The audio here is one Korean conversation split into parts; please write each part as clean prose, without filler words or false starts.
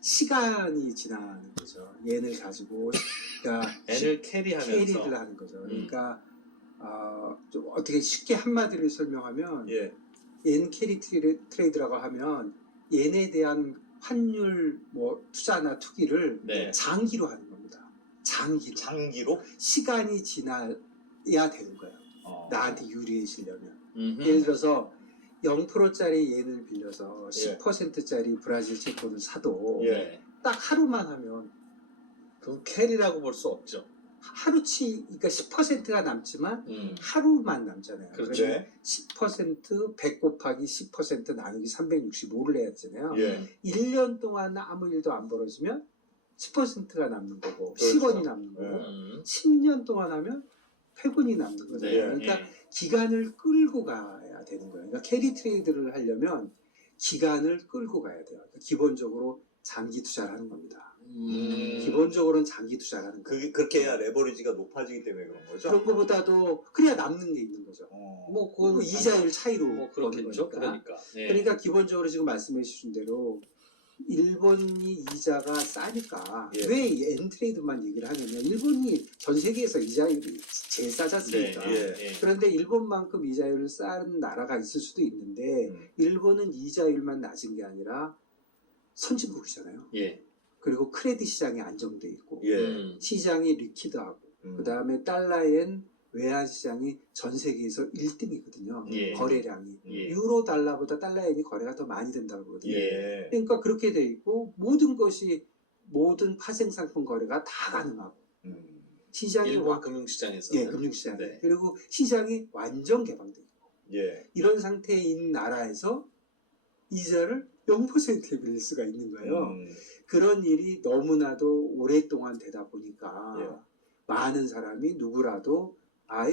시간이 지나는 거죠. 얘를 가지고 그러니까 N을 캐리하면서 캐리를 하는 거죠. 그러니까 좀 어떻게 쉽게 한마디로 설명하면 예. 얘는 캐리 트레이드라고 하면 얘네에 대한 환율 뭐 투자나 투기를 네. 장기로 하는 겁니다. 장기로. 장기로? 시간이 지나야 되는 거예요. 나한테 유리해지려면. 예를 들어서 0%짜리 얘를 빌려서 10%짜리 브라질 채권을 사도 예. 딱 하루만 하면 그건 캐리라고 볼 수 없죠. 하루치 그러니까 10%가 남지만 음. 하루만 남잖아요. 그렇죠. 그러면 10% 100 곱하기 10% 나누기 365를 해야 되잖아요. 예. 1년 동안 아무 일도 안 벌어지면 10%가 남는 거고 그렇죠. 10원이 남는 거고 음. 10년 동안 하면 100원이 남는 거잖아요. 네. 그러니까 예. 기간을 끌고 가야 되는 거예요. 그러니까 캐리 트레이드를 하려면 기간을 끌고 가야 돼요. 그러니까 기본적으로 장기 투자를 하는 겁니다. 기본적으로는 장기 투자를 하는 거예요. 그렇게 해야 레버리지가 높아지기 때문에 그런 거죠? 그런 거보다도 그래야 남는 게 있는 거죠. 뭐 그 이자율 차이로 뭐 버는 그렇겠죠. 거니까. 그러니까. 예. 그러니까 기본적으로 지금 말씀해 주신 대로 일본이 이자가 싸니까 예. 왜 N 트레이드만 얘기를 하냐면 일본이 전 세계에서 이자율이 제일 싸지 네. 않습니까? 예. 그런데 일본만큼 이자율을 싼 나라가 있을 수도 있는데 일본은 이자율만 낮은 게 아니라 선진국이잖아요. 예. 그리고 크레딧 시장이 안정돼 있고 예. 시장이 리퀴드하고 그 다음에 달러엔 외환 시장이 전 세계에서 1등이거든요. 예. 거래량이. 예. 유로 달러보다 달러엔이 거래가 더 많이 된다고 그러거든요. 예. 그러니까 그렇게 돼 있고 모든 파생 상품 거래가 다 가능하고 시장이 일본 금융시장에서는 예, 금융시장. 네. 그리고 시장이 완전 개방돼 있고 예. 이런 상태에 있는 나라에서 이자를 0%에 빌릴 수가 있는 거예요. 그런 일이 너무나도 오랫동안 되다 보니까 예. 많은 사람이 누구라도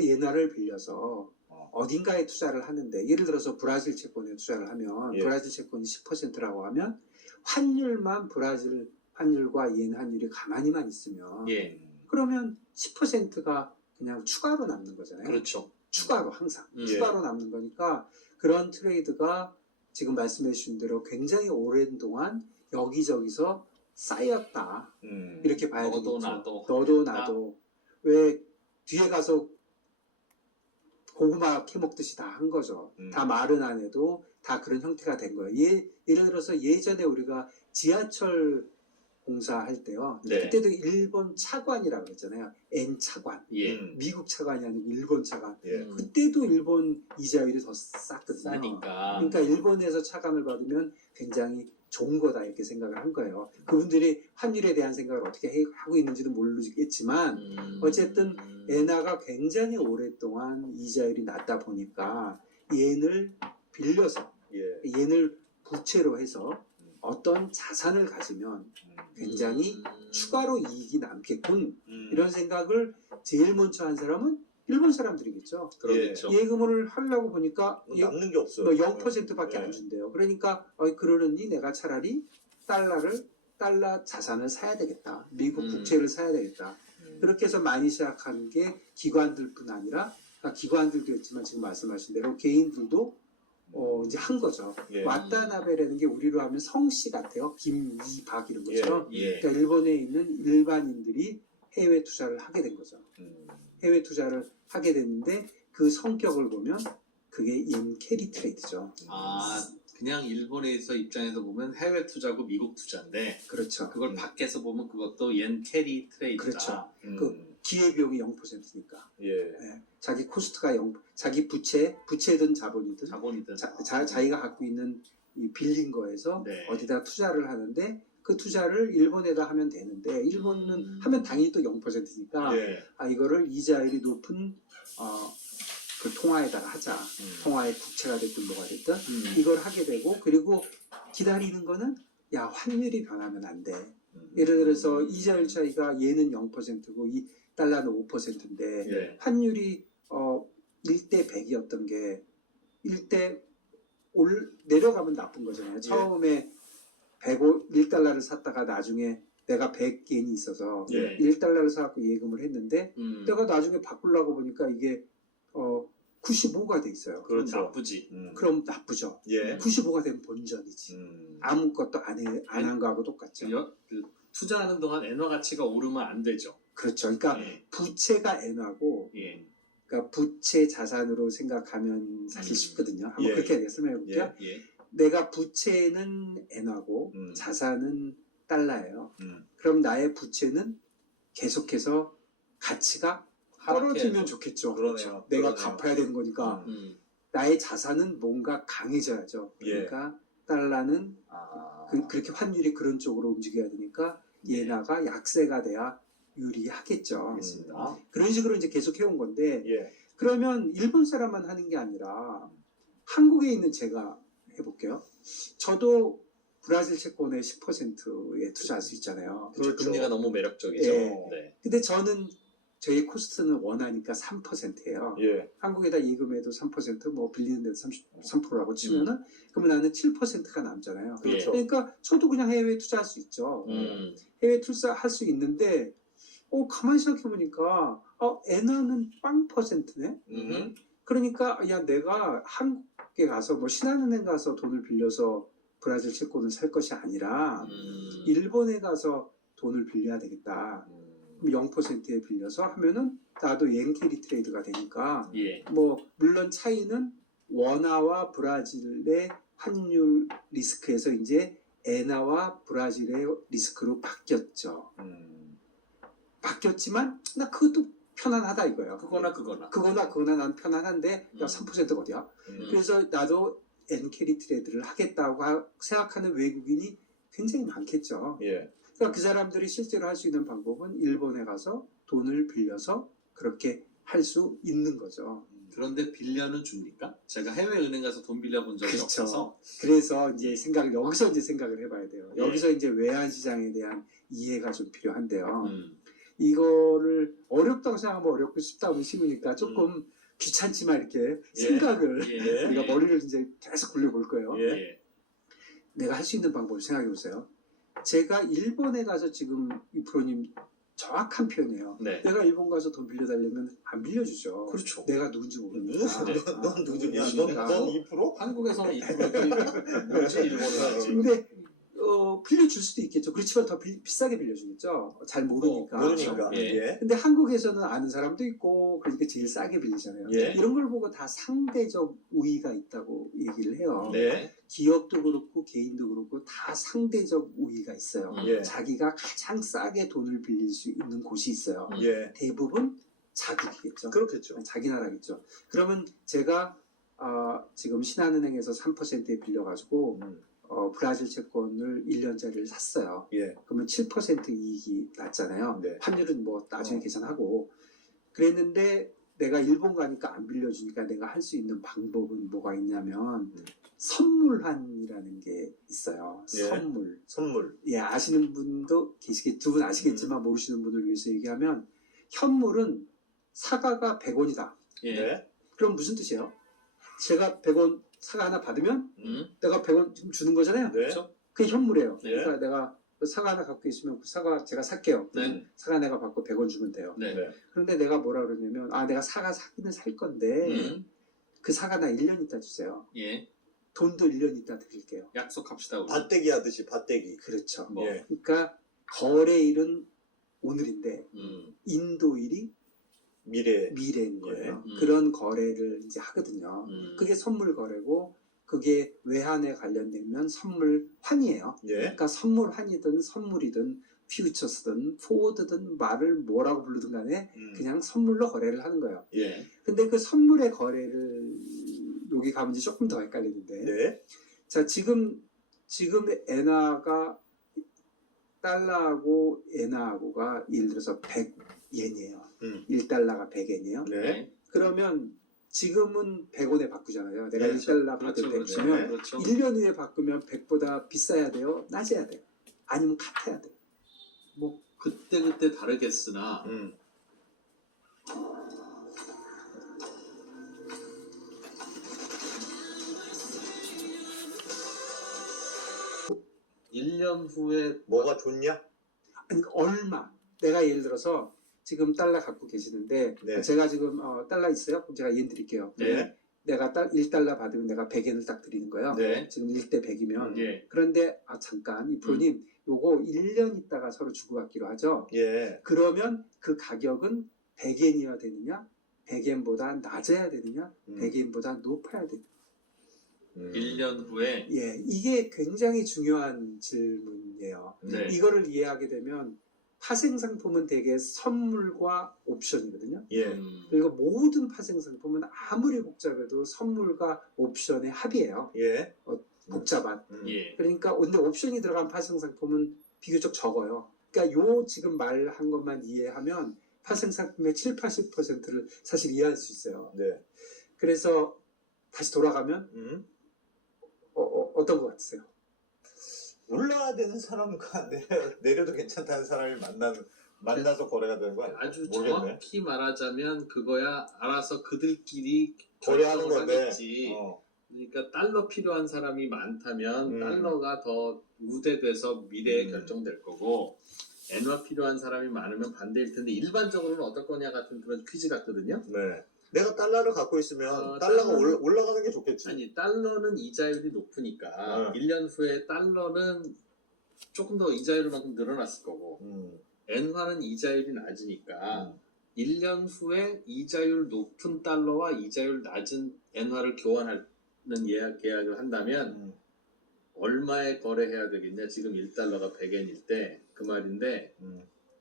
얘나를 빌려서 어딘가에 투자를 하는데 예를 들어서 브라질 채권에 투자를 하면 예. 브라질 채권이 10%라고 하면 환율만 브라질 환율과 옌 환율이 가만히만 있으면 예. 그러면 10%가 그냥 추가로 남는 거잖아요. 그렇죠. 추가로 항상 예. 추가로 남는 거니까 그런 트레이드가 지금 말씀해 주신 대로 굉장히 오랜 동안 여기저기서 쌓였다. 이렇게 봐야 너도 되겠죠. 나도 너도 했다. 나도. 왜 뒤에 가서 고구마 캐먹듯이 다 한 거죠. 다 말은 안 해도 다 그런 형태가 된 거예요. 예를 들어서 예전에 우리가 지하철 공사할 때요. 네. 그때도 일본 차관이라고 그랬잖아요. N 차관. 예. 미국 차관이 아니고 일본 차관. 예. 그때도 일본 이자율이 더 쌌거든요. 싸니까. 그러니까 일본에서 차관을 받으면 굉장히 좋은 거다 이렇게 생각을 한 거예요. 그분들이 환율에 대한 생각을 어떻게 하고 있는지도 모르겠지만 어쨌든 엔화가 굉장히 오랫동안 이자율이 낮다 보니까 옌을 빌려서 예. 옌을 부채로 해서 어떤 자산을 가지면 굉장히 추가로 이익이 남겠군 이런 생각을 제일 먼저 한 사람은 일본 사람들이겠죠. 그러겠죠. 예금을 하려고 보니까 남는 게 없어요. 뭐 0%밖에 예. 안 준대요. 그러니까 그러느니 내가 차라리 달러 자산을 사야 되겠다. 미국 국채를 사야 되겠다. 그렇게 해서 많이 시작한 게 기관들뿐 아니라 그러니까 기관들도 있지만 지금 말씀하신 대로 개인들도 이제 한 거죠. 예. 와타나베라는 게 우리로 하면 성씨 같아요. 김, 이, 박 이런 것처럼. 예. 그러니까 일본에 있는 일반인들이 해외 투자를 하게 된 거죠. 해외 투자를 하게 됐는데 그 성격을 보면 그게 옌 캐리 트레이드죠. 그냥 일본에서 입장에서 보면 해외 투자고 미국 투자인데 그렇죠. 그걸 밖에서 보면 그것도 옌 캐리 트레이드다. 그렇죠. 그 기회비용이 0%니까. 예. 자기 코스트가 자기 부채든 자본이든 자본이든 자기가 갖고 있는 이 빌린 거에서 네. 어디다 투자를 하는데 그 투자를 일본에다 하면 되는데 일본은 하면 당연히 또 0%니까 예. 이거를 이자율이 높은 그 통화에다가 하자. 통화의 국채가 됐든 뭐가 됐든 이걸 하게 되고 그리고 기다리는 거는 야 환율이 변하면 안 돼. 예를 들어서 이자율 차이가 얘는 0%고 이 달러는 5%인데 예. 환율이 1대 100이었던 게 1대 내려가면 나쁜 거잖아요. 처음에 1달러를 샀다가 나중에 내가 100겐이 있어서 예. 1달러를 사갖고 예금을 했는데 내가 나중에 바꾸려고 보니까 이게 95가 돼 있어요. 그럼 그렇죠. 나쁘지. 그럼 나쁘죠. 예. 95가 되면 본전이지. 아무것도 안 한 거하고 똑같죠. 그 투자하는 동안 엔화 가치가 오르면 안 되죠. 그렇죠. 그러니까 예. 부채가 엔화고, 예. 그러니까 부채 자산으로 생각하면 사실 쉽거든요. 한번 예. 그렇게 내가 설명해 볼게요. 예. 내가 부채는 엔화고 자산은 달러예요. 그럼 나의 부채는 계속해서 가치가 떨어지면 하락해야죠. 좋겠죠. 그러네요. 내가 그러네요. 갚아야 되는 거니까 나의 자산은 뭔가 강해져야죠. 예. 그러니까 달러는 아. 그렇게 환율이 그런 쪽으로 움직여야 되니까 예나가 약세가 돼야 유리하겠죠. 알겠습니다. 그런 식으로 이제 계속 해온 건데 예. 그러면 일본 사람만 하는 게 아니라 한국에 있는 제가 해볼게요. 저도 브라질 채권의 10%에 투자할 수 있잖아요. 그렇죠. 금리가 너무 매력적이죠. 예. 네. 근데 저는 저희 코스트는 원하니까 3%예요. 예. 한국에다 예금해도 3%, 뭐 빌리는 데도 33%라고 치면은 그러면 나는 7%가 남잖아요. 그렇죠. 그러니까 저도 그냥 해외에 투자할 수 있죠. 해외 투자할 수 있는데 가만히 생각해보니까 엔화는 0%네? 그러니까 야 내가 한국에 가서 뭐 신한은행 가서 돈을 빌려서 브라질 채권을 살 것이 아니라 일본에 가서 돈을 빌려야 되겠다. 0%에 빌려서 하면은 나도 옌캐리 트레이드가 되니까 예. 뭐 물론 차이는 원화와 브라질의 환율 리스크에서 이제 엔화와 브라질의 리스크로 바뀌었죠. 바뀌었지만 나 그것도 편안하다 이거예요. 그거나 난 편안한데 야 3%가 어디야? 그래서 나도 엔캐리 트레이드를 하겠다고 생각하는 외국인이 굉장히 많겠죠. 예. 그러니까 그 사람들이 실제로 할 수 있는 방법은 일본에 가서 돈을 빌려서 그렇게 할 수 있는 거죠. 그런데 빌려는 줍니까? 제가 해외 은행 가서 돈 빌려본 적이 그렇죠. 없어서. 그래서 이제 여기서 이제 생각을 해봐야 돼요. 예. 여기서 이제 외환 시장에 대한 이해가 좀 필요한데요. 음. 이거를 어렵다고 생각하면 어렵고 쉽다고 하면 쉬우니까 조금 귀찮지만 이렇게 생각을 예. 우리가 머리를 이제 계속 굴려볼 거예요. 예. 예. 내가 할 수 있는 방법을 생각해 보세요. 제가 일본에 가서 지금 이 프로님 정확한 표현이에요. 네. 내가 일본 가서 돈 빌려달라면 안 빌려주죠. 그렇죠. 내가 누군지 모르니까. 넌 누구냐? 누구니까. 넌 2%? 한국에서는 2% 뭐지 일본에 가지. 근데 빌려줄 수도 있겠죠. 그렇지만 더 비싸게 빌려주겠죠. 잘 모르니까. 모르니까. 예. 예. 근데 한국에서는 아는 사람도 있고 그러니까 제일 싸게 빌리잖아요. 예. 이런 걸 보고 다 상대적 우위가 있다고 얘기를 해요. 네. 기업도 그렇고 개인도 그렇고 다 상대적 우위가 있어요. 예. 자기가 가장 싸게 돈을 빌릴 수 있는 곳이 있어요. 예. 대부분 자국이겠죠. 그렇겠죠. 자기 나라겠죠. 그러면 제가 지금 신한은행에서 3%에 빌려가지고 브라질 채권을 1년짜리를 샀어요. 예. 그러면 7% 이익이 났잖아요. 네. 환율은 뭐 나중에 계산하고 그랬는데 내가 일본 가니까 안 빌려주니까 내가 할 수 있는 방법은 뭐가 있냐면 선물환이라는 게 있어요. 예. 선물. 예, 아시는 분도 두 분 아시겠지만 모르시는 분을 위해서 얘기하면 현물은 사과가 100원이다. 예. 네. 그럼 무슨 뜻이에요? 제가 100원 사과 하나 받으면 내가 100원 지금 주는 거잖아요. 네. 그렇죠? 그게 현물이에요. 네. 그러니까 내가 사과 하나 갖고 있으면 그 사과 제가 살게요. 네. 사과 내가 받고 100원 주면 돼요. 네. 네. 그런데 내가 뭐라 그러냐면 내가 사과 사기는 살 건데 그 사과 나 1년 있다 주세요. 예. 돈도 1년 있다 드릴게요. 약속합시다. 우리. 밭대기 하듯이 밭대기. 그렇죠. 뭐. 예. 그러니까 거래일은 오늘인데 인도일이 미래. 미래인 거예요. 예. 그런 거래를 이제 하거든요. 음. 그게 선물 거래고 그게 외환에 관련되면 선물환이에요. 예. 그러니까 선물환이든 선물이든 퓨처스든 포워드든 말을 뭐라고 부르든 간에 그냥 선물로 거래를 하는 거예요. 예. 근데 그 선물의 거래를 여기 가면 이제 조금 더 헷갈리는데 네. 자 지금 엔화가 달러하고 엔화하고가 예를 들어서 100엔이에요. 1달러가 100엔이에요. 네. 그러면 지금은 100원에 바꾸잖아요. 내가 그렇죠. 1달러 받을 그렇죠. 100 그렇죠. 주면 그렇죠. 1년 후에 바꾸면 100보다 비싸야 돼요? 낮아야 돼요? 아니면 같아야 돼요? 뭐 그때 다르겠으나 음. 1년 후에 뭐가 좋냐? 아니 얼마? 내가 예를 들어서 지금 달러 갖고 계시는데 네. 제가 지금 달러 있어요? 그럼 제가 yen 드릴게요. 네. 내가 1달러 받으면 내가 100엔을 딱 드리는 거예요. 네. 지금 1대 100이면. 예. 그런데 잠깐 이 프로님 요거 1년 있다가 서로 주고받기로 하죠. 예. 그러면 그 가격은 100엔이어야 되느냐? 100엔보다 낮아야 되느냐? 100엔보다 높아야 되느냐? 1년 후에 예, 이게 굉장히 중요한 질문이에요. 네. 이거를 이해하게 되면 파생 상품은 대개 선물과 옵션이거든요. 예. 그리고 모든 파생 상품은 아무리 복잡해도 선물과 옵션의 합이에요. 예. 복잡한. 예. 그러니까 근데 옵션이 들어간 파생 상품은 비교적 적어요. 그러니까 요 지금 말한 것만 이해하면 파생 상품의 7, 80%를 사실 이해할 수 있어요. 네. 그래서 다시 돌아가면 어떤 것 같으세요? 올라야 되는 사람과 내려도 괜찮다는 사람이 만나서 거래가 되는 거야? 아주 모르겠네. 정확히 말하자면 그거야 알아서 그들끼리 거래하는 결정을 건데. 하겠지. 그러니까 달러 필요한 사람이 많다면 달러가 더 우대돼서 미래에 결정될 거고 엔화 필요한 사람이 많으면 반대일 텐데 일반적으로는 어떨 거냐 같은 그런 퀴즈 같거든요. 네. 내가 달러를 갖고 있으면 달러가 올라가는 게 좋겠지. 아니 달러는 이자율이 높으니까 1년 후에 달러는 조금 더 이자율만큼 늘어났을 거고 엔화는 이자율이 낮으니까 1년 후에 이자율 높은 달러와 이자율 낮은 엔화를 교환하는 계약을 한다면 얼마에 거래해야 되겠냐? 지금 1달러가 100엔일 때 그 말인데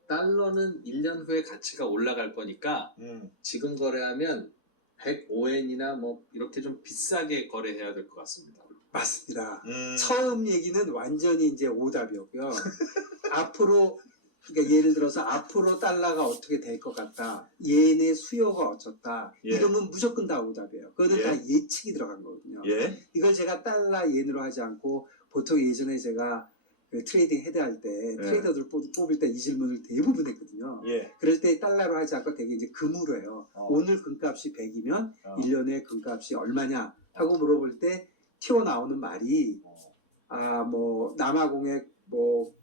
달러는 1년 후에 가치가 올라갈 거니까 지금 거래하면 105엔이나 뭐 이렇게 좀 비싸게 거래해야 될 것 같습니다. 맞습니다. 처음 얘기는 완전히 이제 오답이었고요. 앞으로 그러니까 예를 들어서 앞으로 달러가 어떻게 될 것 같다. 얘네 수요가 어쩌다. 예. 이러면 무조건 다 오답이에요. 그거는 예. 다 예측이 들어간 거거든요. 예. 이걸 제가 달러 엔으로 하지 않고 보통 예전에 제가 그 트레이딩 헤드할 때 트레이더들 뽑을 때 이 질문을 대부분 했거든요. 예. 그럴 때 달러로 하지 않고 되게 이제 금으로 해요. 오늘 금값이 100이면 1년에 금값이 얼마냐 하고 물어볼 때 튀어나오는 말이 뭐 남아공에 뭐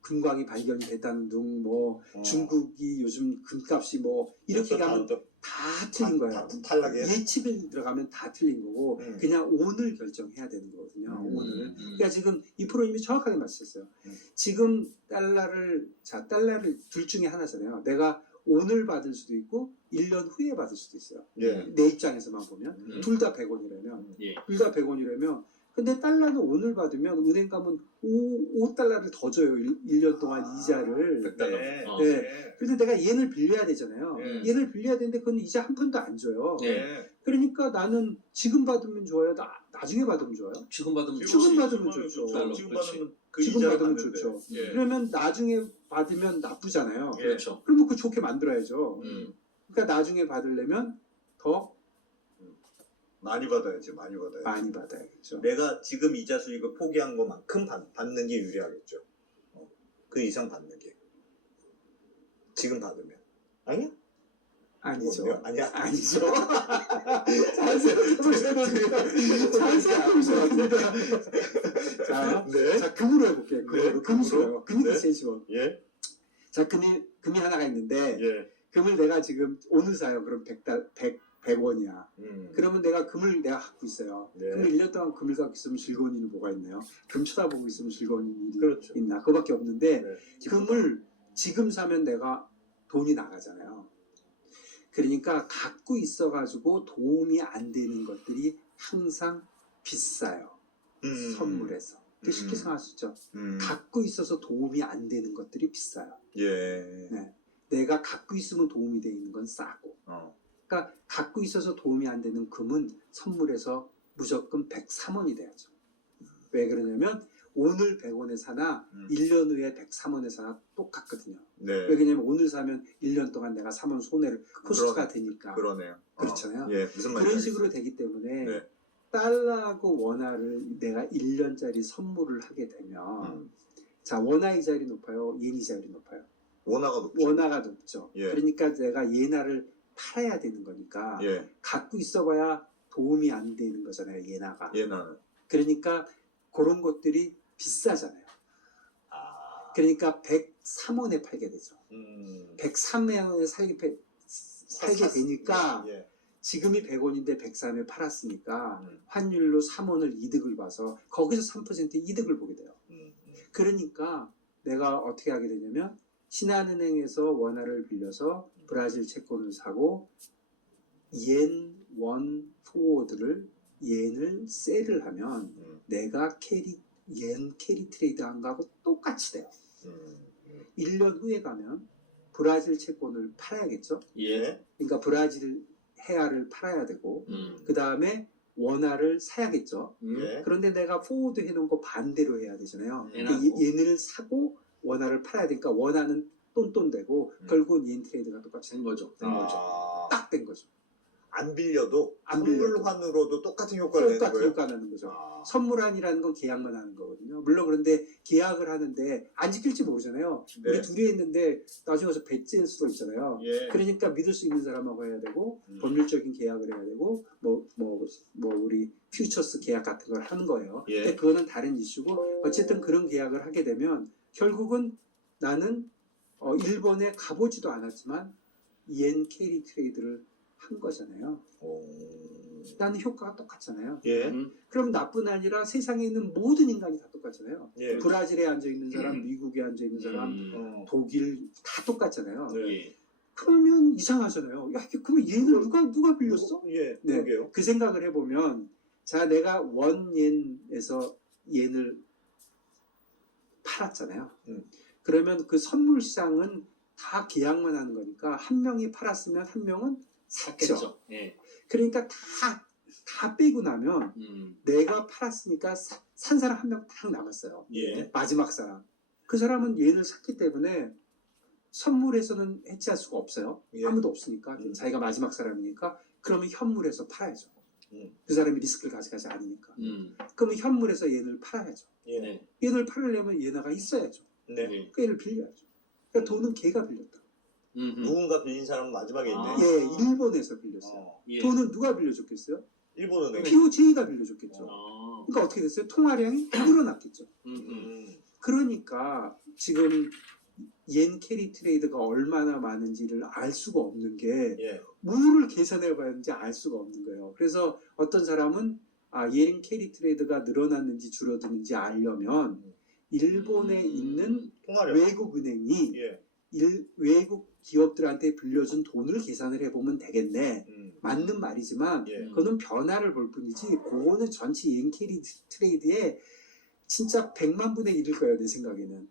금광이 발견이 됐다는 둥 뭐 중국이 요즘 금값이 뭐 이렇게 가면 다 틀린 거예요. 탈락이에요? 예측을 들어가면 다 틀린 거고 그냥 오늘 결정해야 되는 거거든요. 오늘. 그러니까 지금 이 프로님이 정확하게 말씀하셨어요. 지금 달러를 둘 중에 하나잖아요. 내가 오늘 받을 수도 있고 1년 후에 받을 수도 있어요. 예. 내 입장에서만 보면 둘 다 100원이라면 예. 둘 다 100원이라면 근데 달러는 오늘 받으면 은행 가면 5달러를 더 줘요. 1년 동안 이자를. 100달러. 네. 그런데 내가 얘를 빌려야 되잖아요. 예. 얘를 빌려야 되는데 그건 이자 한 푼도 안 줘요. 예. 그러니까 나는 지금 받으면 좋아요? 나중에 받으면 좋아요? 지금 받으면 지금 받으면 좋죠. 지금 그렇지. 받으면 그 지금 이자를 받으면 받는데. 좋죠. 예. 그러면 나중에 받으면 나쁘잖아요. 예. 그렇죠. 그러면 그 좋게 만들어야죠. 음. 그러니까 나중에 받으려면 더 많이 받아야지, 많이 받아야지. 많이 받아야겠죠. 내가 지금 이자 수익을 포기한 것만큼 받는 게 유리하겠죠. 그 이상 받는 게. 지금 받으면. 아니야? 아니죠. 뭐예요? 아니야? 아니죠. 잘 생각해보세요. 잘 생각해보세요. 자, 네. 자, 금으로 해볼게요. 금으로. 금이 쉬워요. 금이 네. 제일 쉬워. 예. 자, 금이 하나가 있는데, 예. 금을 내가 지금 오늘 사요. 그럼 100원이야. 그러면 내가 금을 내가 갖고 있어요. 네. 금을 1년 동안 금을 갖고 있으면 즐거운 일이 뭐가 있나요? 금 쳐다보고 있으면 즐거운 일이 그렇죠. 있나? 그거밖에 없는데, 네. 금을 지금 사면 내가 돈이 나가잖아요. 그러니까 갖고 있어가지고 도움이 안 되는 것들이 항상 비싸요. 선물에서. 쉽게 생각할 수 있죠. 갖고 있어서 도움이 안 되는 것들이 비싸요. 예. 네. 내가 갖고 있으면 도움이 되는 건 싸고. 그러니까 갖고 있어서 도움이 안 되는 금은 선물에서 무조건 103원이 돼야죠. 왜 그러냐면 오늘 100원에 사나 1년 후에 103원에 사나 똑같거든요. 네. 왜 그러냐면 오늘 사면 1년 동안 내가 사면 손해를 코스트가 되니까. 그러네요. 그렇잖아요. 예, 무슨 말인지 그런 알겠어요. 식으로 되기 때문에 네. 달러하고 원화를 내가 1년짜리 선물을 하게 되면 자, 원화 이자율이 높아요? yen 이자율이 높아요? 원화가 높죠. 원화가 높죠. 예. 그러니까 내가 예나를 팔아야 되는 거니까 예. 갖고 있어봐야 도움이 안 되는 거잖아요. 예나가. 예나는. 그러니까 그런 것들이 비싸잖아요. 그러니까 103원에 팔게 되죠. 103원에 팔게 되니까 예. 지금이 100원인데 103에 팔았으니까 음. 환율로 3원을 이득을 봐서 거기서 3% 이득을 보게 돼요. 음. 그러니까 내가 어떻게 하게 되냐면 신한은행에서 원화를 빌려서 브라질 채권을 사고 원 포워드를 옌을 셀을 하면 내가 옌 캐리 트레이드 한 거하고 똑같이 돼요. 1년 후에 가면 브라질 채권을 팔아야겠죠. 예. 그러니까 브라질 헤아를 팔아야 되고 그 다음에 원화를 사야겠죠. 예. 그런데 내가 포워드 해놓은 거 반대로 해야 되잖아요. 얘는 그러니까 얘를 사고 원화를 팔아야 되니까 원화는 똔똔되고 결국은 옌 트레이드가 똑같이 된 거죠. 딱 된 거죠. 안 빌려도 안 선물환으로도 똑같은 효과를 내는 똑같은 거예요? 효과 나는 거죠. 아. 선물환이라는 건 계약만 하는 거거든요. 물론 그런데 계약을 하는데 안 지킬지 모르잖아요. 네. 우리 둘이 했는데 나중에 와서 배째일 수도 있잖아요. 예. 그러니까 믿을 수 있는 사람하고 해야 되고 음. 법률적인 계약을 해야 되고 뭐 우리 퓨처스 계약 같은 걸 하는 거예요. 예. 근데 그거는 다른 이슈고 어쨌든 그런 계약을 하게 되면 결국은 나는 일본에 가보지도 않았지만 옌 캐리 트레이드를 한 거잖아요. 나는 효과가 똑같잖아요. 예. 그럼 나뿐 아니라 세상에 있는 모든 인간이 다 똑같잖아요. 예. 브라질에 앉아 있는 사람, 미국에 앉아 있는 사람, 독일 다 똑같잖아요. 네. 예. 그러면 이상하잖아요. 야, 그럼 얘는 누가 빌렸어? 예. 네. 그러게요. 그 생각을 해보면, 자, 내가 원옌에서 옌을 팔았잖아요. 그러면 그 선물 시장은 다 계약만 하는 거니까 한 명이 팔았으면 한 명은 샀죠. 샀겠죠. 예. 그러니까 다 빼고 나면 내가 팔았으니까 산 사람 한 명 딱 남았어요. 예. 마지막 사람. 그 사람은 얘를 샀기 때문에 선물에서는 해지할 수가 없어요. 예. 아무도 없으니까. 자기가 마지막 사람이니까. 그러면 현물에서 팔아야죠. 음. 그 사람이 리스크를 가져가지 않으니까. 음. 그러면 현물에서 얘를 팔아야죠. 예. 네. 얘를 팔으려면 얘네가 있어야죠. 네. 예. 그 얘를 빌려야죠. 그러니까 돈은 걔가 빌렸다. 누군가 빌린 사람은 마지막에 있네. 아. 예, 일본에서 빌렸어요. 예. 돈은 누가 빌려줬겠어요? 일본은행. POJ가 빌려줬겠죠. 아. 그러니까 어떻게 됐어요? 통화량이 늘어났겠죠. 음. 그러니까 지금 옌 캐리 트레이드가 얼마나 많은지를 알 수가 없는 게 예. 뭐를 계산해 봐야 하는지 알 수가 없는 거예요. 그래서 어떤 사람은 옌 캐리 트레이드가 늘어났는지 줄어드는지 알려면 일본에 있는 통화력. 외국 은행이 예. 외국 기업들한테 빌려준 돈을 계산을 해보면 되겠네. 맞는 말이지만 예. 그거는 변화를 볼 뿐이지 그거는 전체 옌 캐리 트레이드에 진짜 100만 분의 1일 거예요. 내 생각에는.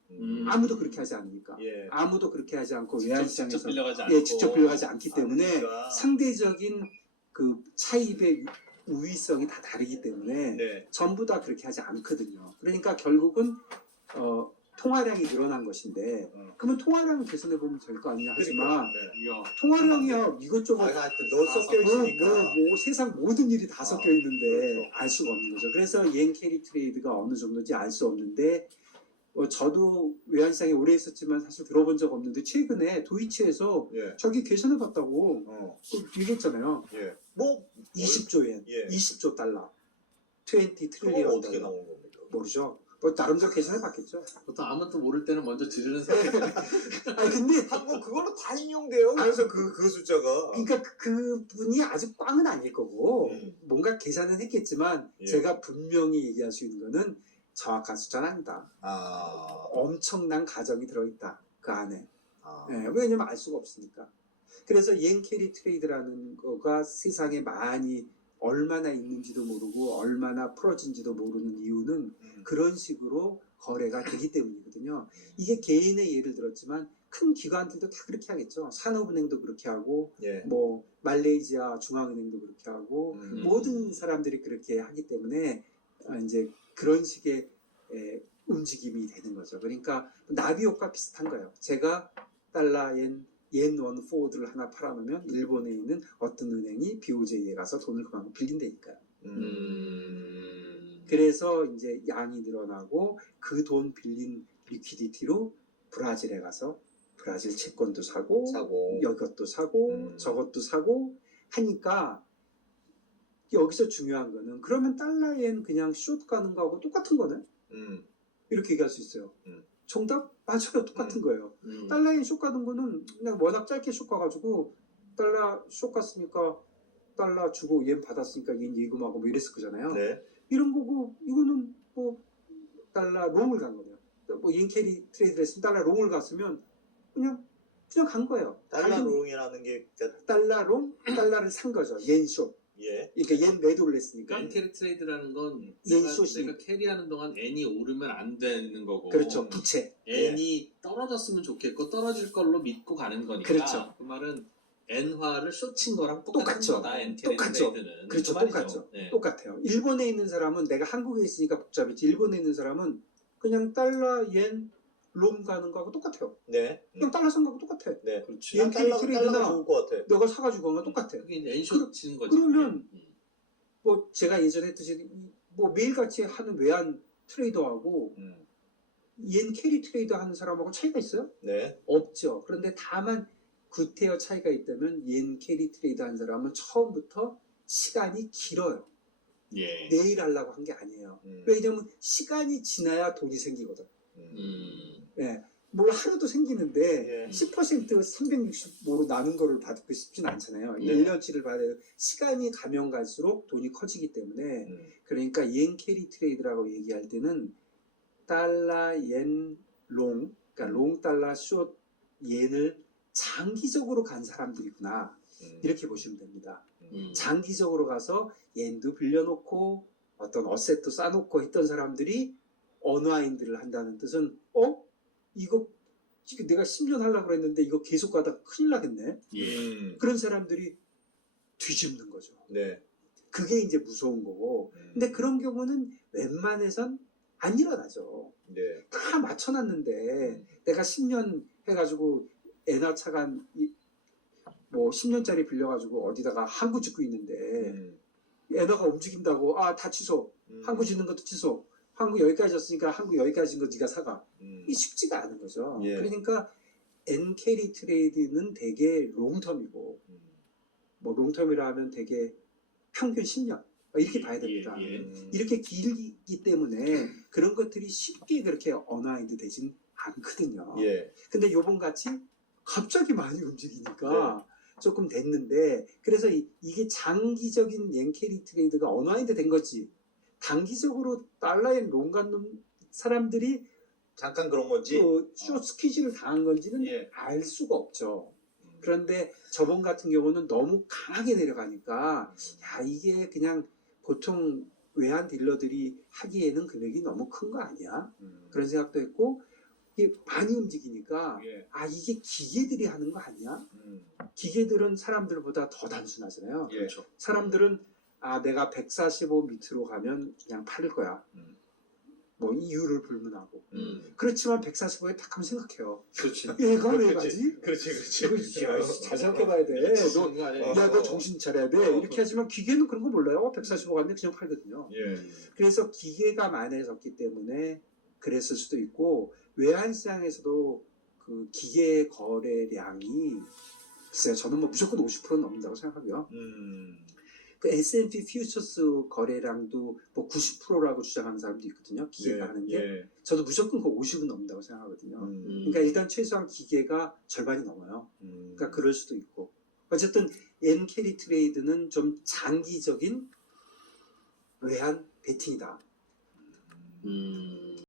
아무도 그렇게 하지 않으니까. 예. 아무도 그렇게 하지 않고 직접 외환시장에서 빌려가지 않고. 예, 직접 빌려가지 않기 때문에 그러니까. 상대적인 그 차입의 우위성이 다 다르기 때문에 네. 전부 다 그렇게 하지 않거든요. 그러니까 결국은 통화량이 늘어난 것인데 그러면 통화량을 계산해 보면 될 거 아니냐 하지만 네. 이야. 통화량이야 이것저것 하여튼 너 섞여 있으니까. 뭐 세상 모든 일이 다 섞여 있는데 그렇죠. 알 수가 없는 거죠. 그래서 옌 캐리 트레이드가 어느 정도인지 알 수 없는데 저도 외환시장에 오래 있었지만 사실 들어본 적 없는데 최근에 도이치에서 예. 저기 계산해 봤다고 얘기했잖아요. 예. 뭐 20조 엔, 예. 20조 달러, 20 그건 트릴리언 어떻게 달러. 나온 겁니까? 모르죠. 뭐 나름대로 계산해 봤겠죠. 보통 아무것도 모를 때는 먼저 지르는 사람. 아니 근데 한국 그거는 다 인용돼요. 그래서 그 숫자가. 그러니까 그 분이 아주 꽝은 아닐 거고 뭔가 계산은 했겠지만 예. 제가 분명히 얘기할 수 있는 거는 정확한 숫자는 아니다. 아. 엄청난 가정이 들어있다. 그 안에. 아. 예, 왜냐면 알 수가 없으니까. 그래서 옌 캐리 트레이드라는 거가 세상에 많이 얼마나 있는지도 모르고 얼마나 풀어진지도 모르는 이유는 그런 식으로 거래가 되기 때문이거든요. 이게 개인의 예를 들었지만 큰 기관들도 다 그렇게 하겠죠. 산업은행도 그렇게 하고 예. 뭐 말레이시아 중앙은행도 그렇게 하고 모든 사람들이 그렇게 하기 때문에 이제 그런 식의 움직임이 되는 거죠. 그러니까 나비 효과 비슷한 거예요. 제가 달러 옌원 포워드를 하나 팔아놓으면 일본에 있는 어떤 은행이 BOJ에 가서 돈을 그만큼 빌린다니까요. 그래서 이제 양이 늘어나고 그 돈 빌린 리퀴디티로 브라질에 가서 브라질 채권도 사고 이것도 사고 저것도 사고 하니까 여기서 중요한 거는 그러면 달러엔 그냥 숏 가는 거하고 똑같은 거네? 이렇게 얘기할 수 있어요. 정답 맞아요. 똑같은 거예요. 달러엔 쇼 가는 거는 그냥 워낙 짧게 쇼 가가지고 달러 쇼 갔으니까 달러 주고 옌 받았으니까 옌 예금하고 뭐 이랬을 거잖아요. 네. 이런 거고 이거는 뭐 달러 롱을 간 거네요. 뭐옌 캐리 트레이드를 했으면 달러 롱을 갔으면 그냥 간 거예요. 달러 롱이라는 게 달러 롱 달러를 산 거죠. 옌 쇼. 예. 그러니까 옌 매도를 했으니까. 엔 캐리 트레이드라는 건 옌숏이. 내가 캐리하는 동안 N이 오르면 안 되는 거고 그렇죠. 부채. N이 떨어졌으면 좋겠고 떨어질 걸로 믿고 가는 거니까 그렇죠. 그 말은 N화를 숏친 거랑 똑같은 똑같죠. 거다. 엔 캐리 똑같죠. 트레이드는 그렇죠. 그 말이죠. 똑같죠. 네. 똑같아요. 일본에 있는 사람은 내가 한국에 있으니까 복잡했지. 일본에 있는 사람은 그냥 달러 옌 롱 가는 거하고 똑같아요. 네. 그냥 달러 산 거하고 똑같아. 네. 그렇지. 옌 캐리 달러가 트레이드나 좋을 것 같아. 너가 사가지고 가면 똑같아. 그게 이제 N숏 치는 거지. 그러면 그게. 뭐 제가 예전에 했듯이 뭐 매일같이 하는 외환 트레이더하고 옌 캐리 트레이더 하는 사람하고 차이가 있어요? 네. 없죠. 그런데 다만 구태여 차이가 있다면 옌 캐리 트레이더 하는 사람은 처음부터 시간이 길어요. 예. 내일 하려고 한 게 아니에요. 왜냐면 시간이 지나야 돈이 생기거든. 예. 뭘 하루도 생기는데 예. 10% 365로 나눈 거를 받고 싶진 않잖아요. 네. 1년치를 받아야 시간이 가면 갈수록 돈이 커지기 때문에 그러니까 옌 캐리 트레이드라고 얘기할 때는 달러 옌 롱, 그러니까 롱 달러 숏 옌을 장기적으로 간 사람들이구나. 이렇게 보시면 됩니다. 장기적으로 가서 옌도 빌려놓고 어떤 어셋도 싸놓고 했던 사람들이 언와인드를 한다는 뜻은 이거 지금 내가 10년 하려고 그랬는데 이거 계속 가다가 큰일 나겠네. 그런 사람들이 뒤집는 거죠. 네. 그게 이제 무서운 거고. 근데 그런 경우는 웬만해선 안 일어나죠. 네. 다 맞춰놨는데 내가 10년 해가지고 엔화 차간 뭐 10년짜리 빌려가지고 어디다가 항구 짓고 있는데 엔화가 움직인다고 다 취소. 항구 짓는 것도 취소. 항구 여기까지 졌으니까 항구 여기까지 진 거 네가 사가. 이 쉽지가 않은 거죠. 예. 그러니까 엔 캐리 트레이드는 되게 롱텀이고 뭐 롱텀이라 하면 되게 평균 10년 이렇게 봐야 됩니다. 이렇게 길기 때문에 그런 것들이 쉽게 그렇게 언와인드 되진 않거든요. 예. 근데 요번 같이 갑자기 많이 움직이니까 조금 됐는데 그래서 이게 장기적인 yen 캐리 트레이드가 언와인드 된 거지 단기적으로 달러엔 롱 갖는 사람들이 잠깐 그런 건지. 쇼 스퀴즈를 당한 건지는 예. 알 수가 없죠. 그런데 저번 같은 경우는 너무 강하게 내려가니까 야 이게 그냥 보통 외환 딜러들이 하기에는 금액이 너무 큰 거 아니야? 그런 생각도 했고 이게 많이 움직이니까 예. 이게 기계들이 하는 거 아니야? 기계들은 사람들보다 더 단순하잖아요. 예. 그렇죠. 사람들은 내가 145 밑으로 가면 그냥 팔을 거야. 뭐 이유를 불문하고. 그렇지만 145에 딱 하면 생각해요. 그렇지. 얘가 왜 가지? 그렇지. 이거 잘 생각해봐야 돼. 너 정신 차려야 돼. 이렇게 하지만 기계는 그런 거 몰라요. 145 갔는데 그냥 팔거든요. 예. 그래서 기계가 만해졌기 때문에 그랬을 수도 있고 외환시장에서도 그 기계 거래량이 글쎄요. 저는 뭐 무조건 50% 넘는다고 생각하고요. 그 S&P 퓨처스 거래량도 뭐 90%라고 주장하는 사람도 있거든요. 기계가 하는 게. 예. 저도 무조건 그 50은 넘는다고 생각하거든요. 그러니까 일단 최소한 기계가 절반이 넘어요. 그러니까 그럴 수도 있고. 어쨌든 yen 캐리 트레이드는 좀 장기적인 외환 베팅이다.